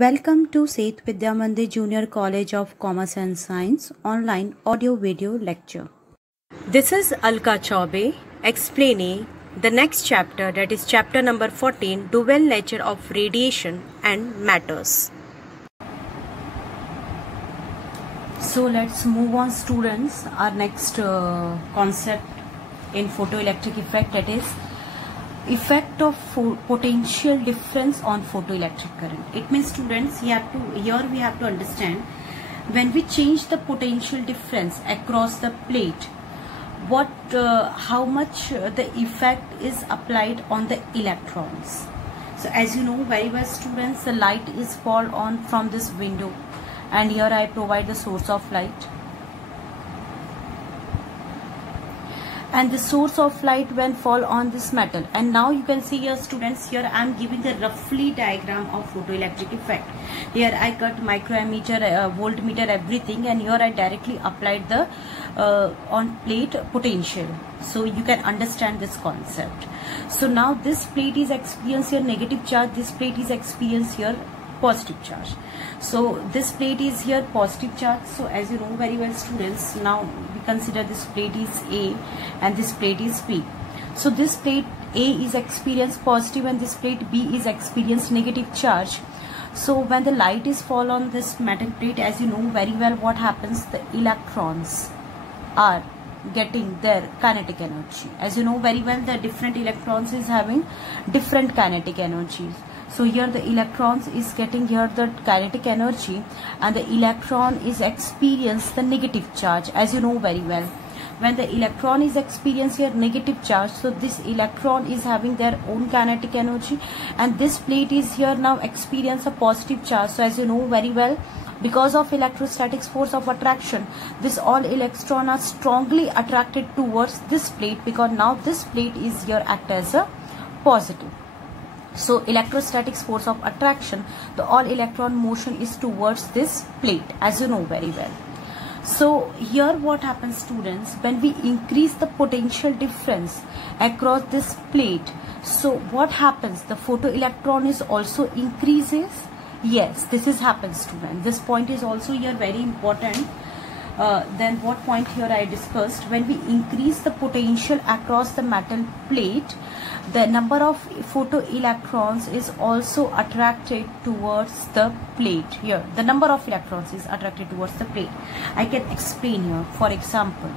Welcome to Seth Vidya Mandir Junior College of Commerce and Science online audio video lecture. This is Alka Chaube explaining the next chapter, that is chapter number 14, Dual Nature of Radiation and Matters. So let's move on, students. Our next concept in photoelectric effect, that is effect of potential difference on photoelectric current. It means, students, here we have to understand, when we change the potential difference across the plate, how much the effect is applied on the electrons. So as you know very well, students, the light is fall on from this window, and here I provide the source of light. And the source of light when fall on this metal, and now you can see here, students, here I am giving the roughly diagram of photoelectric effect. Here I cut microammeter, voltmeter, everything, and here I directly applied the on plate potential, so you can understand this concept. So now this plate is experience here negative charge, this plate is experience here positive charge. So this plate is here positive charge. So as you know very well, students, now we consider this plate is A and this plate is B. So this plate A is experience positive and this plate B is experience negative charge. So when the light is fall on this metal plate, as you know very well what happens, the electrons are getting their kinetic energy. As you know very well, the different electrons is having different kinetic energies. So here the electrons is getting here the kinetic energy, and the electron is experience the negative charge. As you know very well, when the electron is experience here negative charge, so this electron is having their own kinetic energy, and this plate is here now experience a positive charge. So as you know very well, because of electrostatic force of attraction, this all electrons are strongly attracted towards this plate, because now this plate is here act as a positive. So electrostatic force of attraction, the all electron motion is towards this plate, as you know very well. So here what happens, students, when we increase the potential difference across this plate, so what happens, the photoelectron is also increases. Yes, this is happens, students. This point is also here very important. Then what point here I discussed, when we increase the potential across the metal plate, the number of photoelectrons is also attracted towards the plate. Here the number of electrons is attracted towards the plate. I can explain here. For example,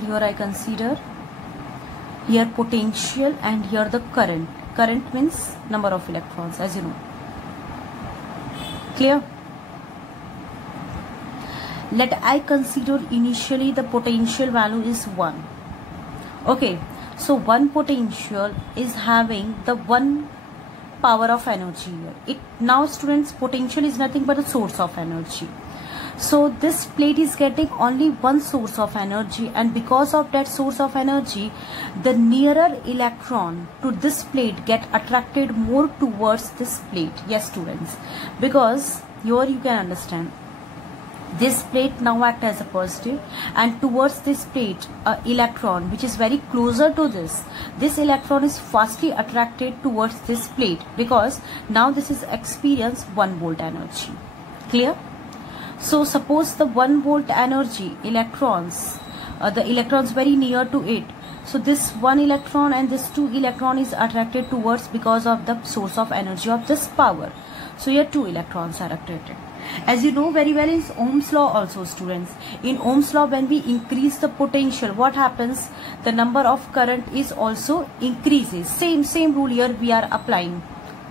here I consider here potential and here the current. Current means number of electrons, as you know. Clear? Let I consider initially the potential value is 1. Okay, so one potential is having the 1 power of energy here. Now, students, potential is nothing but a source of energy. So this plate is getting only one source of energy, and because of that source of energy, the nearer electron to this plate get attracted more towards this plate. Yes, students, because here you can understand, this plate now act as a positive, and towards this plate electron which is very closer to this electron is fastly attracted towards this plate, because now this is experience 1 volt energy. Clear? So suppose the 1 volt energy electrons, the electrons very near to it, so this 1 electron and this 2 electron is attracted towards because of the source of energy of this power. So here 2 electrons are attracted. As you know very well, in Ohm's law also, students, in Ohm's law, when we increase the potential, what happens, the number of current is also increases. Same rule here we are applying.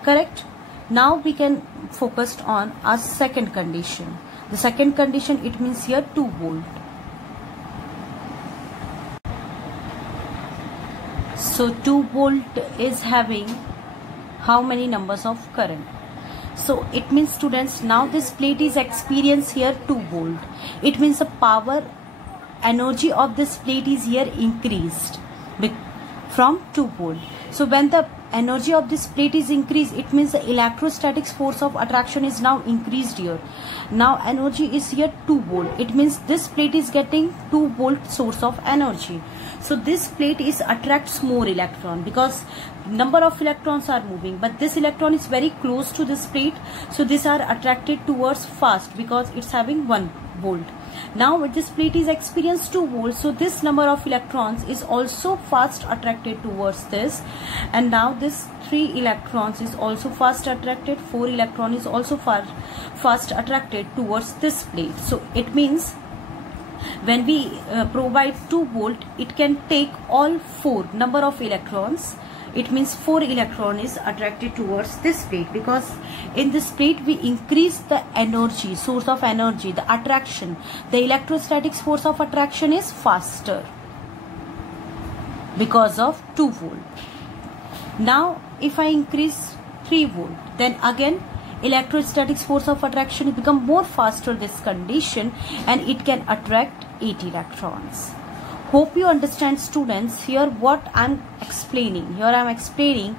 Correct? Now we can focus on our second condition. The second condition, it means here 2 volt. So 2 volt is having how many numbers of current? So it means, students, now this plate is experience here 2 volt. It means the power energy of this plate is here increased from 2 volt. So when the energy of this plate is increased, it means the electrostatic force of attraction is now increased here. Now energy is here 2 volt. It means this plate is getting 2 volt source of energy. So this plate is attracts more electron because number of electrons are moving, but this electron is very close to this plate, so these are attracted towards fast because it's having 1 volt. Now this plate is experienced 2 volts, so this number of electrons is also fast attracted towards this, and now this 3 electrons is also fast attracted, 4 electron is also fast attracted towards this plate. So it means when we provide 2 volt, it can take all 4 number of electrons. It means 4 electron is attracted towards this plate, because in this plate we increase the energy, source of energy, the attraction. The electrostatic force of attraction is faster because of 2 volt. Now if I increase 3 volt, then again electrostatic force of attraction become more faster this condition, and it can attract 8 electrons. Hope you understand, students. Here what I'm explaining,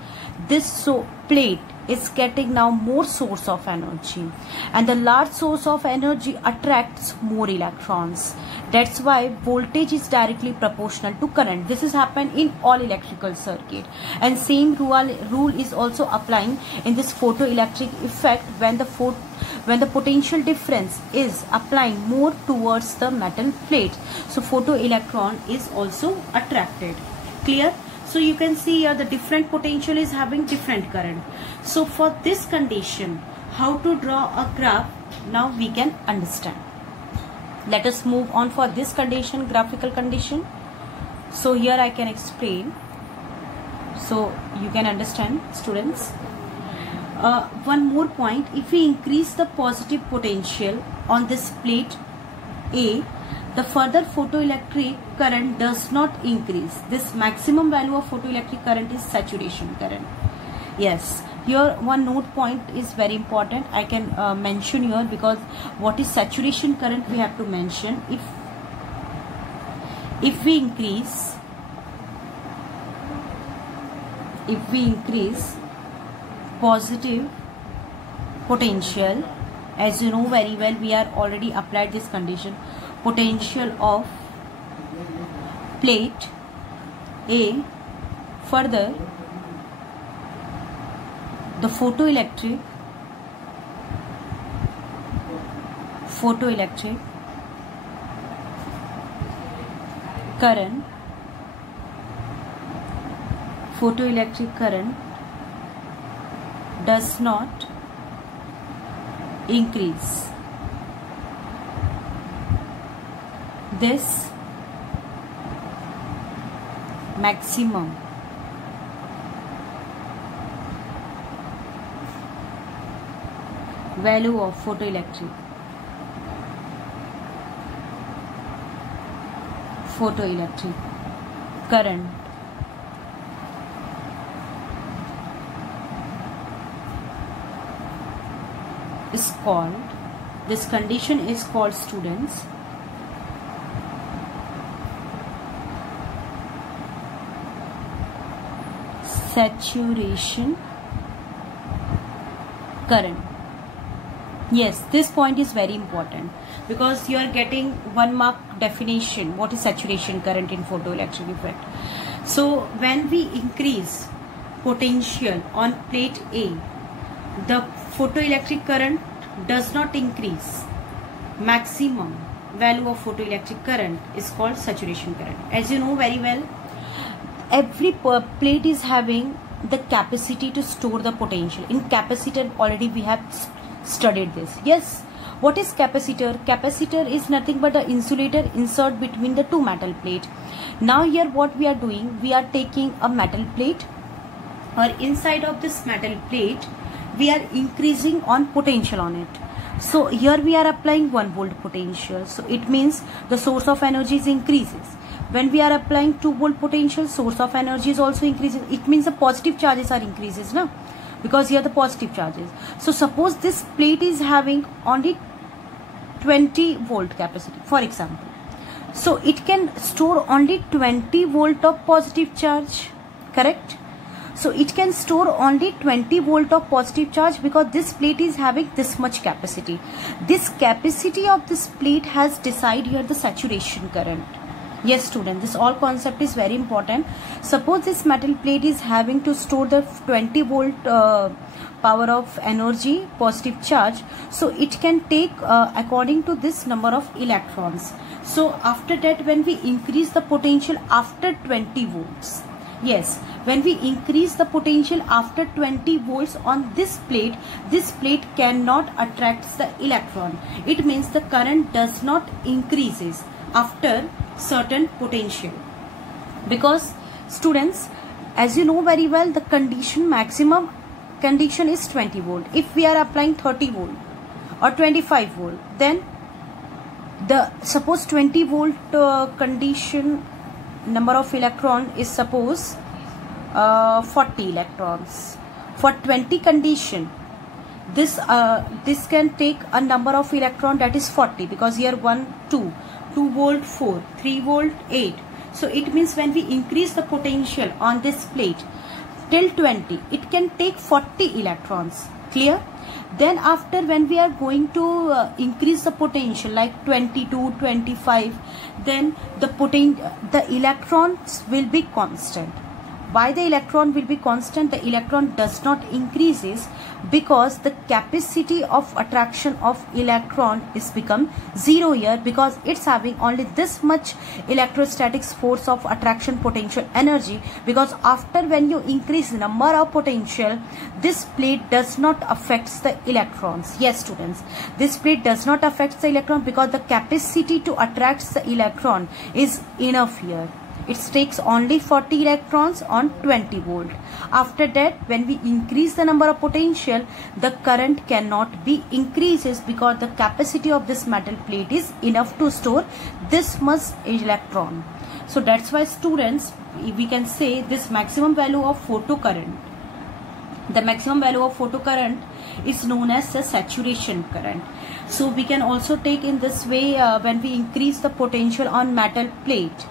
this plate is getting now more source of energy, and the large source of energy attracts more electrons. That's why voltage is directly proportional to current. This is happened in all electrical circuit, and same rule is also applying in this photoelectric effect when the potential difference is applying more towards the metal plate. So photoelectron is also attracted. Clear? So you can see here the different potential is having different current. So for this condition, how to draw a graph, now we can understand. Let us move on for this condition, graphical condition. So here I can explain, so you can understand, students. One more point, if we increase the positive potential on this plate A, the further photoelectric current does not increase. This maximum value of photoelectric current is saturation current. Yes, here one note point is very important. I can mention here, because what is saturation current we have to mention. If we increase positive potential, as you know very well, we are already applied this condition, potential of plate A, further the photoelectric current does not increase. This maximum value of photoelectric current is called, this condition is called, students, saturation current. Yes, this point is very important, because you are getting 1 mark definition, what is saturation current in photoelectric effect. So when we increase potential on plate A, the photoelectric current does not increase. Maximum value of photoelectric current is called saturation current. As you know very well, every plate is having the capacity to store the potential. In capacitor already we have studied this. Yes, what is capacitor? Capacitor is nothing but an insulator insert between the two metal plate. Now here what we are doing, we are taking a metal plate, or inside of this metal plate we are increasing on potential on it. So here we are applying 1 volt potential, so it means the source of energy is increases. When we are applying 2 volt potential, source of energy is also increasing. It means the positive charges are increases, no? Because here the positive charges. So suppose this plate is having only 20 volt capacity, for example. So it can store only 20 volt of positive charge. correct? So it can store only 20 volt of positive charge because this plate is having this much capacity. This capacity of this plate has decided here the saturation current. Yes student, this all concept is very important. Suppose this metal plate is having to store the 20 volt power of energy, positive charge, so it can take according to this number of electrons. So after that, when we increase the potential after 20 volts, yes, when we increase the potential after 20 volts on this plate cannot attract the electron. It means the current does not increases after certain potential, because students, as you know very well, the maximum condition is 20 volt. If we are applying 30 volt or 25 volt, then the suppose 20 volt condition number of electron is suppose 40 electrons. For 20 condition, this can take a number of electron that is 40, because here 1 2 volt 4, 3 volt 8. So it means when we increase the potential on this plate till 20, it can take 40 electrons. Clear? Then after, when we are going to increase the potential like 22, 25, then the electrons will be constant. Why the electron will be constant? The electron does not increases because the capacity of attraction of electron is become 0 here, because it's having only this much electrostatic force of attraction potential energy. Because after, when you increase the number of potential, this plate does not affect the electrons. Yes students, this plate does not affect the electron because the capacity to attract the electron is enough here. It takes only 40 electrons on 20 volt. After that, when we increase the number of potential, the current cannot be increases because the capacity of this metal plate is enough to store this much electron. So that's why students, we can say this maximum value of photocurrent. The maximum value of photocurrent is known as the saturation current. So we can also take in this way, when we increase the potential on metal plate,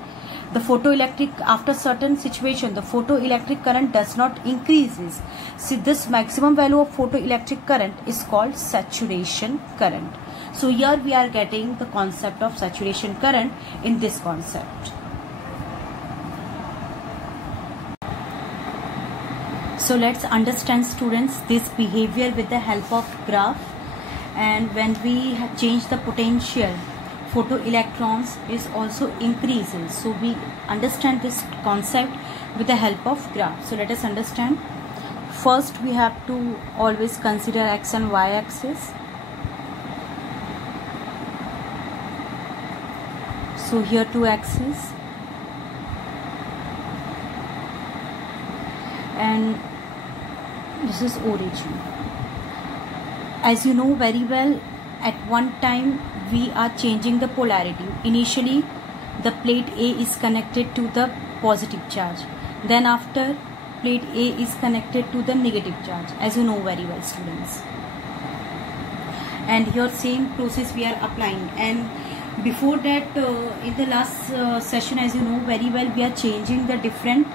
the photoelectric, after certain situation, the photoelectric current does not increases. See, this maximum value of photoelectric current is called saturation current. So here we are getting the concept of saturation current in this concept. So let's understand students this behavior with the help of graph. And when we change the potential, photoelectrons is also increases. So we understand this concept with the help of graph. So let us understand. First, we have to always consider x and y axis. So here two axes, and this is origin. As you know very well, at one time we are changing the polarity. Initially the plate A is connected to the positive charge, then after plate A is connected to the negative charge, as you know very well students. And here same process we are applying. And before that, in the last session, as you know very well, we are changing the different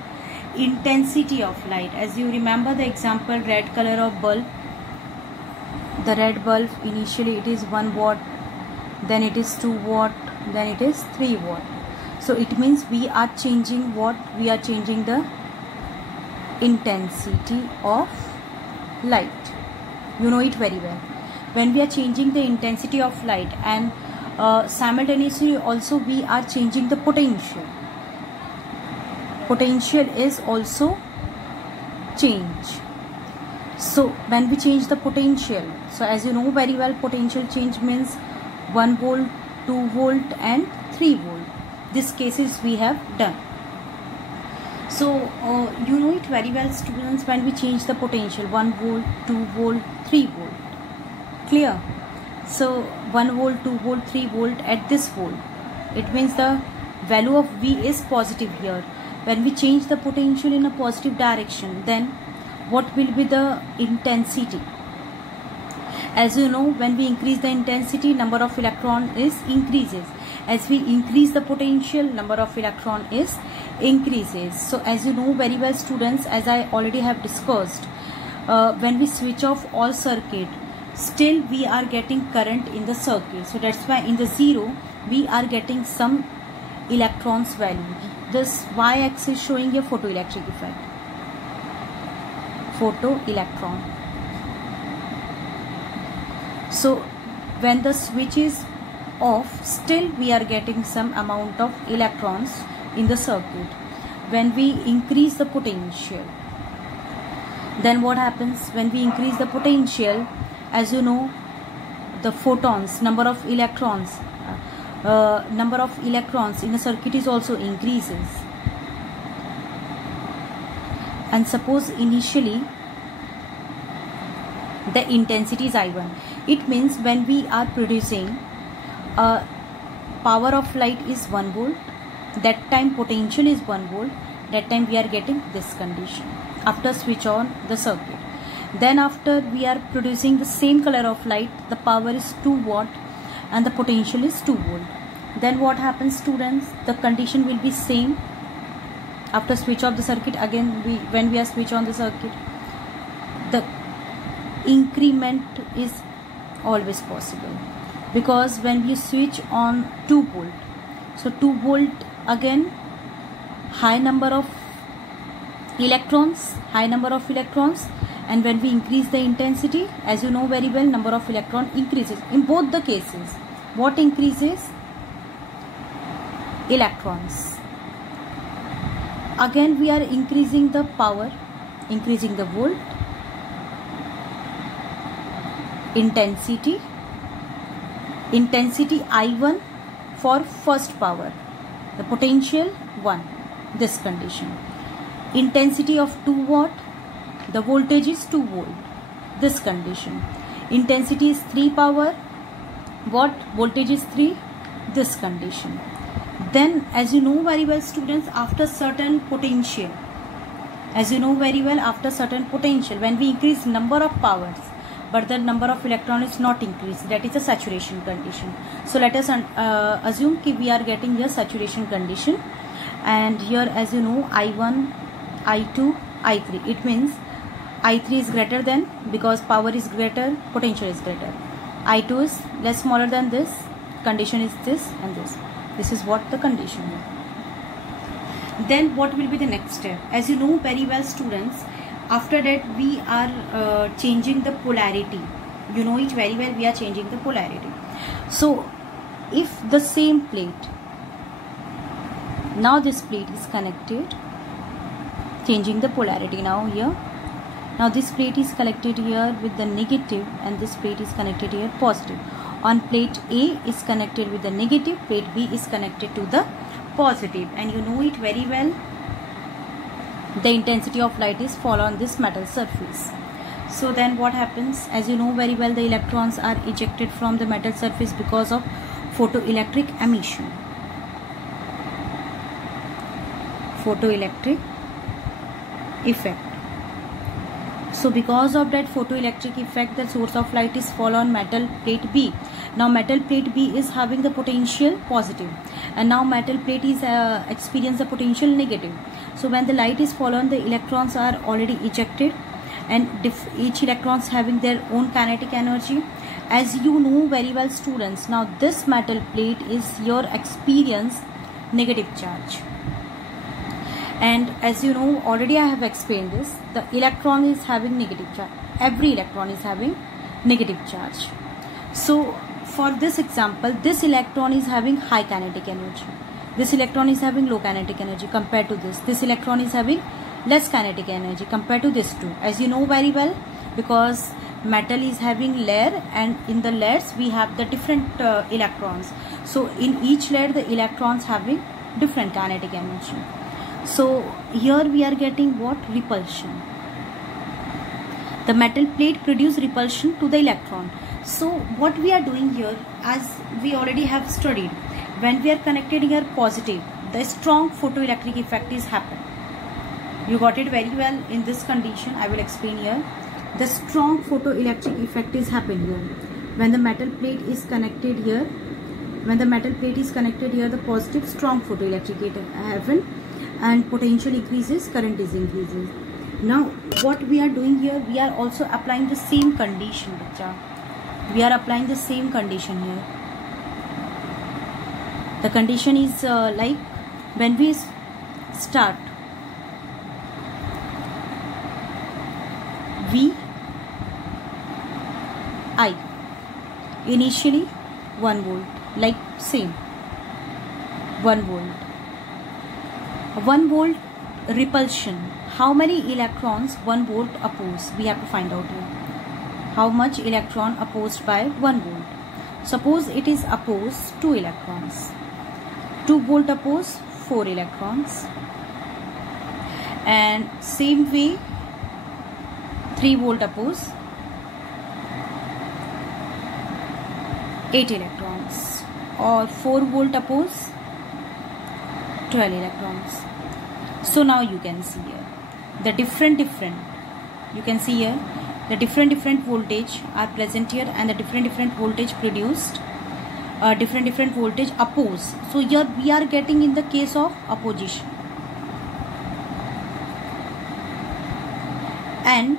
intensity of light. As you remember the example, red color of bulb. The red bulb, initially it is 1 watt, then it is 2 watt, then it is 3 watt. So it means we are changing what? We are changing the intensity of light. You know it very well. When we are changing the intensity of light, and simultaneously also we are changing the potential. Potential is also change. So when we change the potential, so as you know very well, potential change means 1 volt, 2 volt and 3 volt. These cases we have done. So you know it very well students, when we change the potential 1 volt, 2 volt, 3 volt. Clear? So 1 volt, 2 volt, 3 volt at this volt. It means the value of V is positive here. When we change the potential in a positive direction, then what will be the intensity? As you know, when we increase the intensity, number of electron is increases. As we increase the potential, number of electron is increases. So as you know very well students, as I already have discussed, when we switch off all circuit, still we are getting current in the circuit. So that's why in the 0 we are getting some electrons value. This y-axis showing a photoelectric effect, photoelectron. So when the switch is off, still we are getting some amount of electrons in the circuit. When we increase the potential, then what happens? When we increase the potential, as you know, the photons, number of electrons in a circuit is also increases. And suppose initially the intensity is I1. It means when we are producing power of light is 1 volt, that time potential is 1 volt, that time we are getting this condition after switch on the circuit. Then after we are producing the same color of light, the power is 2 watt and the potential is 2 volt. Then what happens students? The condition will be same after switch off the circuit. Again when we are switch on the circuit, the increment is always possible, because when we switch on 2 volt, so 2 volt again high number of electrons, and when we increase the intensity, as you know very well, number of electron increases. In both the cases, what increases? Electrons. Again we are increasing the power, increasing the volt, intensity I1 for first power, the potential 1, this condition. Intensity of 2 watt, the voltage is 2 volt, this condition. Intensity is 3 power watt, voltage is 3, this condition. Then as you know very well students, after certain potential, when we increase number of powers but the number of electron is not increased, that is a saturation condition. So let us assume that we are getting a saturation condition, and here as you know I1, I2, I3, it means I3 is greater than, because power is greater, potential is greater. I2 is less smaller than this, condition is this and this. This is what the condition is. Then what will be the next step? As you know very well students, after that we are changing the polarity. You know it very well, we are changing the polarity. So if the same plate, now this plate is connected, changing the polarity now here. Now this plate is connected here with the negative and this plate is connected here positive. On plate A is connected with the negative, plate B is connected to the positive, and you know it very well, the intensity of light is fall on this metal surface. So then what happens? As you know very well, the electrons are ejected from the metal surface because of photoelectric emission. Photoelectric effect. So because of that photoelectric effect, the source of light is fall on metal plate B. Now metal plate B is having the potential positive, and now metal plate is experience the potential negative. So when the light is fall on, the electrons are already ejected, and each electrons having their own kinetic energy. As you know very well students, now this metal plate is your experience negative charge. And as you know, already I have explained this, the electron is having negative charge. Every electron is having negative charge. So for this example, this electron is having high kinetic energy. This electron is having low kinetic energy compared to this. This electron is having less kinetic energy compared to this two. As you know very well, because metal is having layer, and in the layers we have the different electrons. So in each layer the electrons having different kinetic energy. So here we are getting what? Repulsion. The metal plate produce repulsion to the electron. So what we are doing here, as we already have studied, when we are connected here positive, the strong photoelectric effect is happen. You got it very well in this condition. I will explain here. The strong photoelectric effect is happening here. When the metal plate is connected here, the positive strong photoelectric effect happen. and potential increases, current is increases. Now what we are doing here, we are also applying the same condition, bacha. We are applying the same condition here. The condition is like when we start V I initially 1 volt, like same 1 volt. 1 volt repulsion, how many electrons 1 volt oppose? We have to find out here. How much electron opposed by 1 volt? Suppose it is opposed 2 electrons. 2 volt oppose 4 electrons, and same way 3 volt oppose 8 electrons, or 4 volt oppose 12 electrons. So now you can see here the different you can see here the different voltage are present here, and the different voltage produced, different voltage oppose. So here we are getting in the case of opposition. And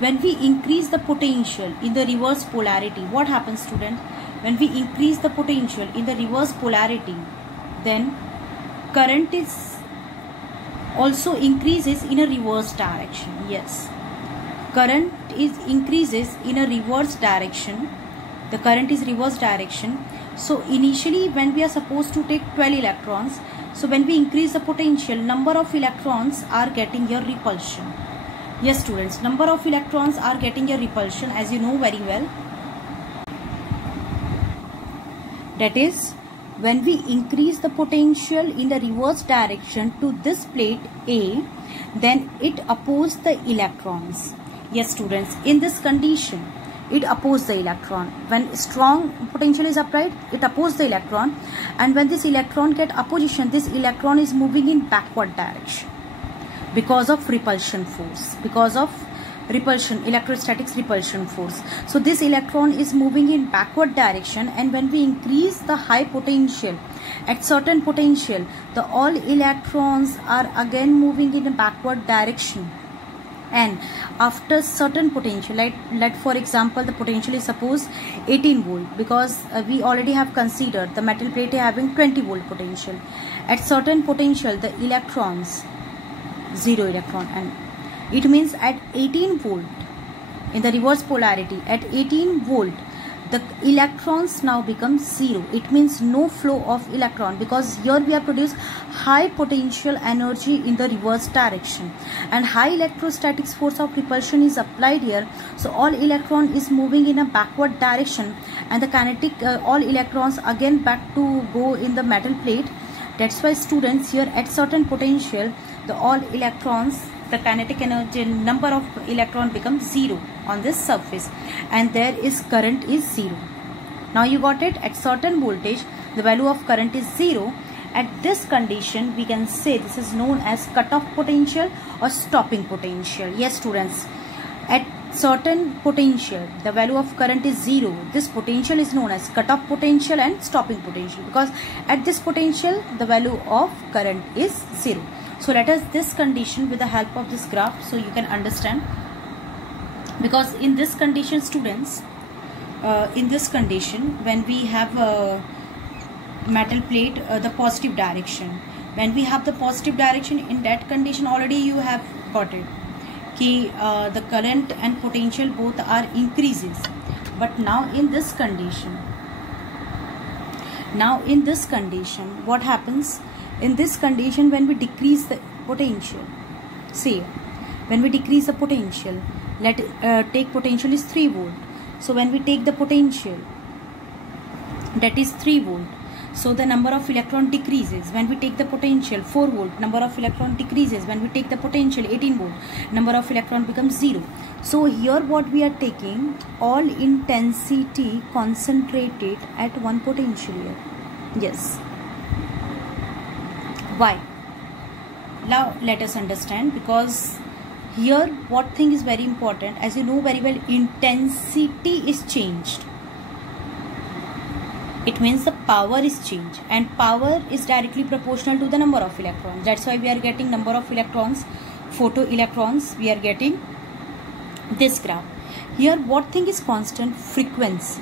when we increase the potential in the reverse polarity, what happens, student? When we increase the potential in the reverse polarity, then current is also increases in a reverse direction. Yes, current is increases in a reverse direction. The current is reverse direction. So initially when we are supposed to take 12 electrons, so when we increase the potential, number of electrons are getting your repulsion. Yes students, number of electrons are getting a repulsion, as you know very well. That is, when we increase the potential in the reverse direction to this plate A, then it opposes the electrons. Yes students, in this condition it opposes the electron. When strong potential is applied, it opposes the electron, and when this electron get opposition, this electron is moving in backward direction because of repulsion force, because of repulsion, electrostatics repulsion force. So this electron is moving in backward direction, and when we increase the high potential, at certain potential, the all electrons are again moving in a backward direction. And after certain potential, let for example the potential is suppose 18 volt, because we already have considered the metal plate having 20 volt potential. At certain potential the electrons 0 electron, and it means at 18 volt in the reverse polarity, at 18 volt the electrons now become 0. It means no flow of electron, because here we have produced high potential energy in the reverse direction, and high electrostatics force of repulsion is applied here. So all electron is moving in a backward direction, and the kinetic all electrons again back to go in the metal plate. That's why students, here at certain potential, the all electrons, the kinetic energy, number of electron becomes 0 on this surface, and there is current is 0. Now you got it. At certain voltage the value of current is 0. At this condition we can say this is known as cutoff potential or stopping potential. Yes students, at certain potential the value of current is 0. This potential is known as cutoff potential and stopping potential, because at this potential the value of current is 0. So let us this condition with the help of this graph, so you can understand. Because in this condition students, in this condition when we have a metal plate, the positive direction, when we have the positive direction, in that condition already you have got it ki the current and potential both are increases. But now in this condition, what happens? In this condition, when we decrease the potential, say when we decrease the potential, let take potential is 3 volt. So when we take the potential, that is 3 volt, so the number of electron decreases. When we take the potential 4 volt, number of electron decreases. When we take the potential 18 volt, number of electron becomes 0. So here what we are taking, all intensity concentrated at one potential here. Yes. Why? Now let us understand, because here what thing is very important, as you know very well, intensity is changed. It means the power is changed, and power is directly proportional to the number of electrons. That's why we are getting number of electrons, photoelectrons. We are getting this graph. Here what thing is constant? Frequency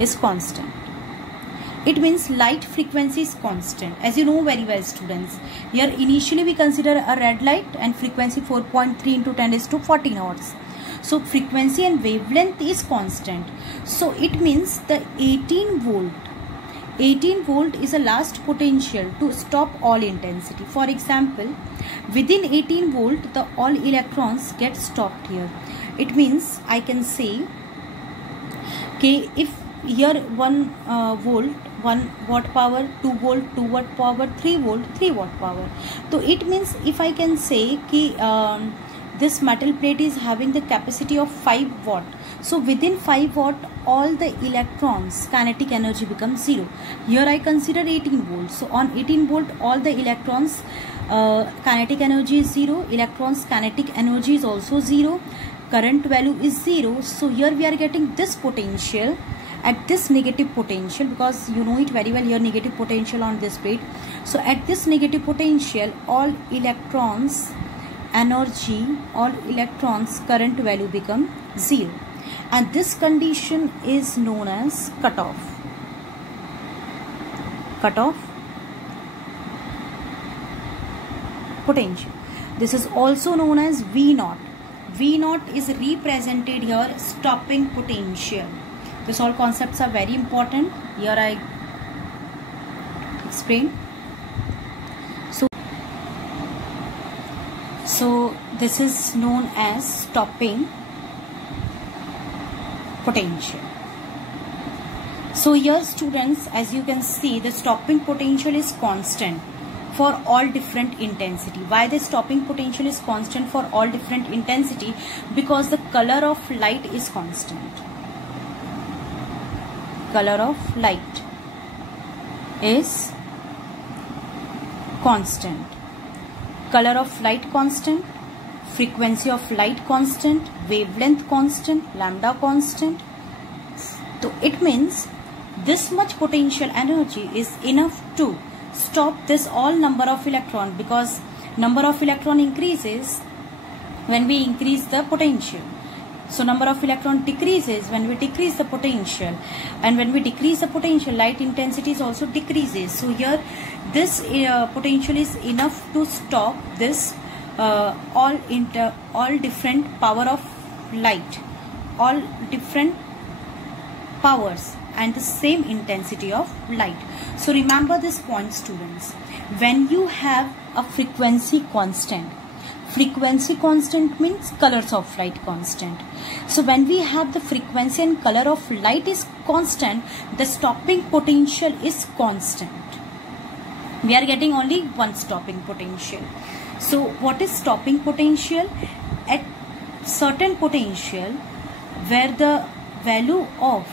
is constant. It means light frequency is constant. As you know very well, students, here initially we consider a red light and frequency 4.3 into 10 is to 14 hertz. So frequency and wavelength is constant. So it means the 18 volt is a last potential to stop all intensity. For example, within 18 volt the all electrons get stopped here. It means I can say, okay, if here 1 volt, 1 watt power, 2 volt, 2 watt power, 3 volt, 3 watt power. So it means if I can say ki, this metal plate is having the capacity of 5 watt. So within 5 watt all the electrons kinetic energy becomes 0. Here I consider 18 volts. So on 18 volt all the electrons kinetic energy is 0. Electrons kinetic energy is also 0. Current value is 0. So here we are getting this potential at this negative potential, because you know it very well, here negative potential on this plate. So at this negative potential all electrons energy, all electrons current value become 0, and this condition is known as cutoff potential. This is also known as V0. V0 is represented here stopping potential. This all concepts are very important. Here I explain. So this is known as stopping potential. So here students, as you can see, the stopping potential is constant for all different intensity. Why the stopping potential is constant for all different intensity? Because the color of light is constant. Color of light is constant. Color of light constant, frequency of light constant, wavelength constant, lambda constant. So it means this much potential energy is enough to stop this all number of electron, because number of electron increases when we increase the potential. So number of electron decreases when we decrease the potential, and when we decrease the potential, light intensity is also decreases. So here this potential is enough to stop this all different power of light, all different powers and the same intensity of light. So remember this point, students. When you have a frequency constant means colors of light constant. So when we have the frequency and color of light is constant, the stopping potential is constant. We are getting only one stopping potential. So what is stopping potential? At certain potential where the value of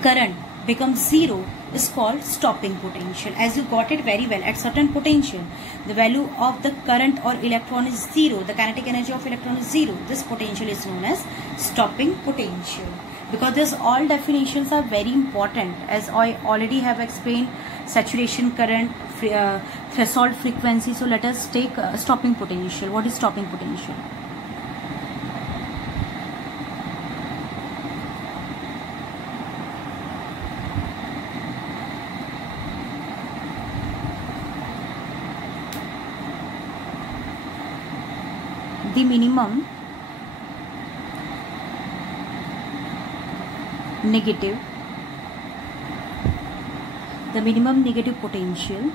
current becomes 0 is called stopping potential. As you got it very well, at certain potential the value of the current or electron is 0, the kinetic energy of electron is 0. This potential is known as stopping potential. Because this all definitions are very important, as I already have explained saturation current, threshold frequency. So let us take stopping potential. What is stopping potential? The minimum negative potential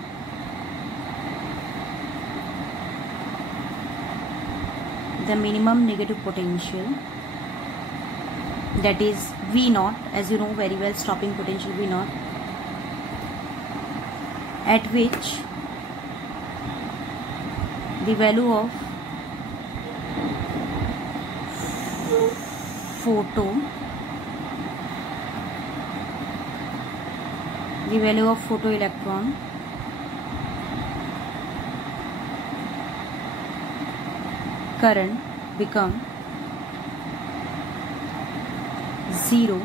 that is V0, as you know very well, stopping potential V0, at which the value of photoelectron current become 0,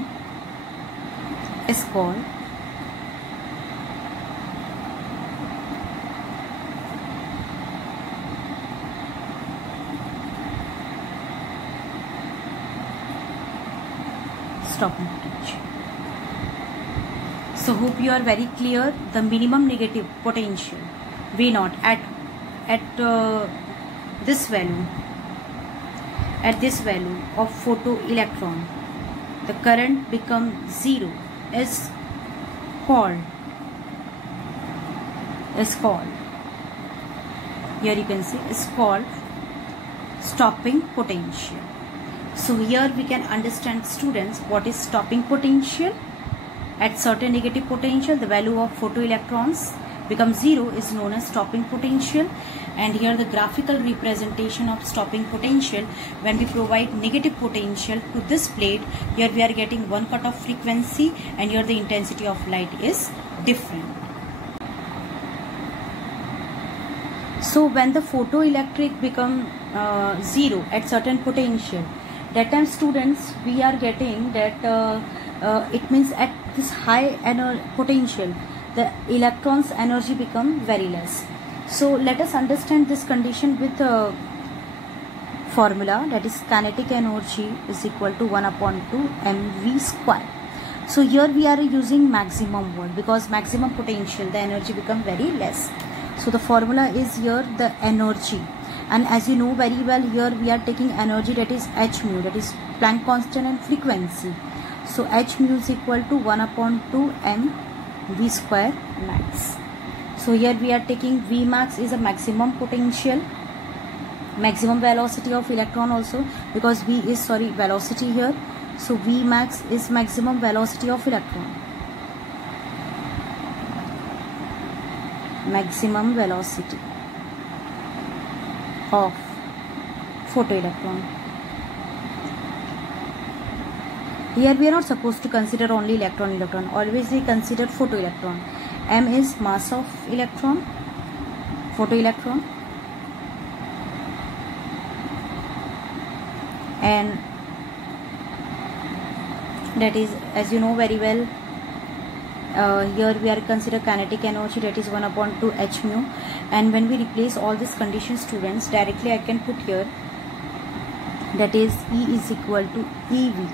is called stopping potential. So hope you are very clear. The minimum negative potential V naught at this value of photoelectron, the current becomes zero, is called here you can see is called stopping potential. So here we can understand, students, what is stopping potential. At certain negative potential, the value of photoelectrons becomes zero is known as stopping potential. And here the graphical representation of stopping potential, when we provide negative potential to this plate, here we are getting one cutoff frequency, and here the intensity of light is different. So when the photoelectric become zero at certain potential, that time, students, we are getting that it means at this high potential, the electron's energy become very less. So let us understand this condition with a formula, that is kinetic energy is equal to 1/2 mv square. So here we are using maximum word, because maximum potential the energy become very less. So the formula is here the energy, and as you know very well, here we are taking energy, that is h mu, that is Planck constant and frequency. So h mu is equal to 1/2 mv square max. So here we are taking V max is a maximum potential, maximum velocity of electron also, because V is velocity here. So V max is maximum velocity of electron, maximum velocity of photoelectron. Here we are not supposed to consider only electron. Always we consider photoelectron. M is mass of electron, photoelectron, and that is, as you know very well, here we are consider kinetic energy, that is 1/2 h mu. And when we replace all these conditions, students, directly I can put here, that is E is equal to EV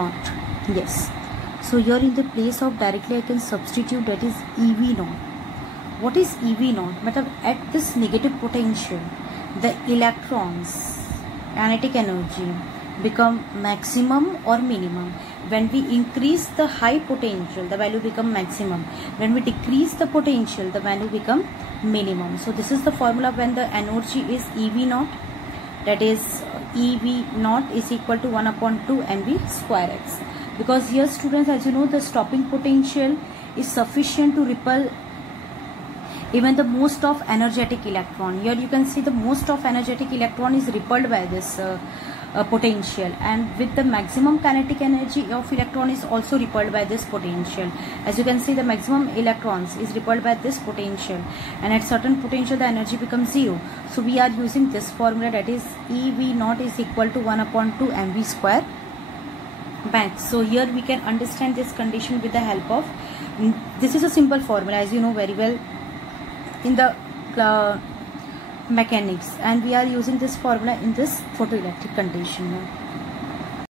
naught. Yes. So here in the place of directly I can substitute, that is EV naught. What is EV naught? At this negative potential, the electrons kinetic energy become maximum or minimum. When we increase the high potential, the value become maximum. When we decrease the potential, the value become minimum. So this is the formula when the energy is EV naught, that is EV naught is equal to 1/2 mv square x. Because here, students, as you know, the stopping potential is sufficient to repel even the most of energetic electron. Here you can see the most of energetic electron is repelled by this potential, and with the maximum kinetic energy of electron is also repelled by this potential. As you can see, the maximum electrons is repelled by this potential, and at certain potential the energy becomes zero. So we are using this formula, that is EV naught is equal to 1/2 mv square max. So here we can understand this condition with the help of this is a simple formula, as you know very well in the mechanics, and we are using this formula in this photoelectric condition.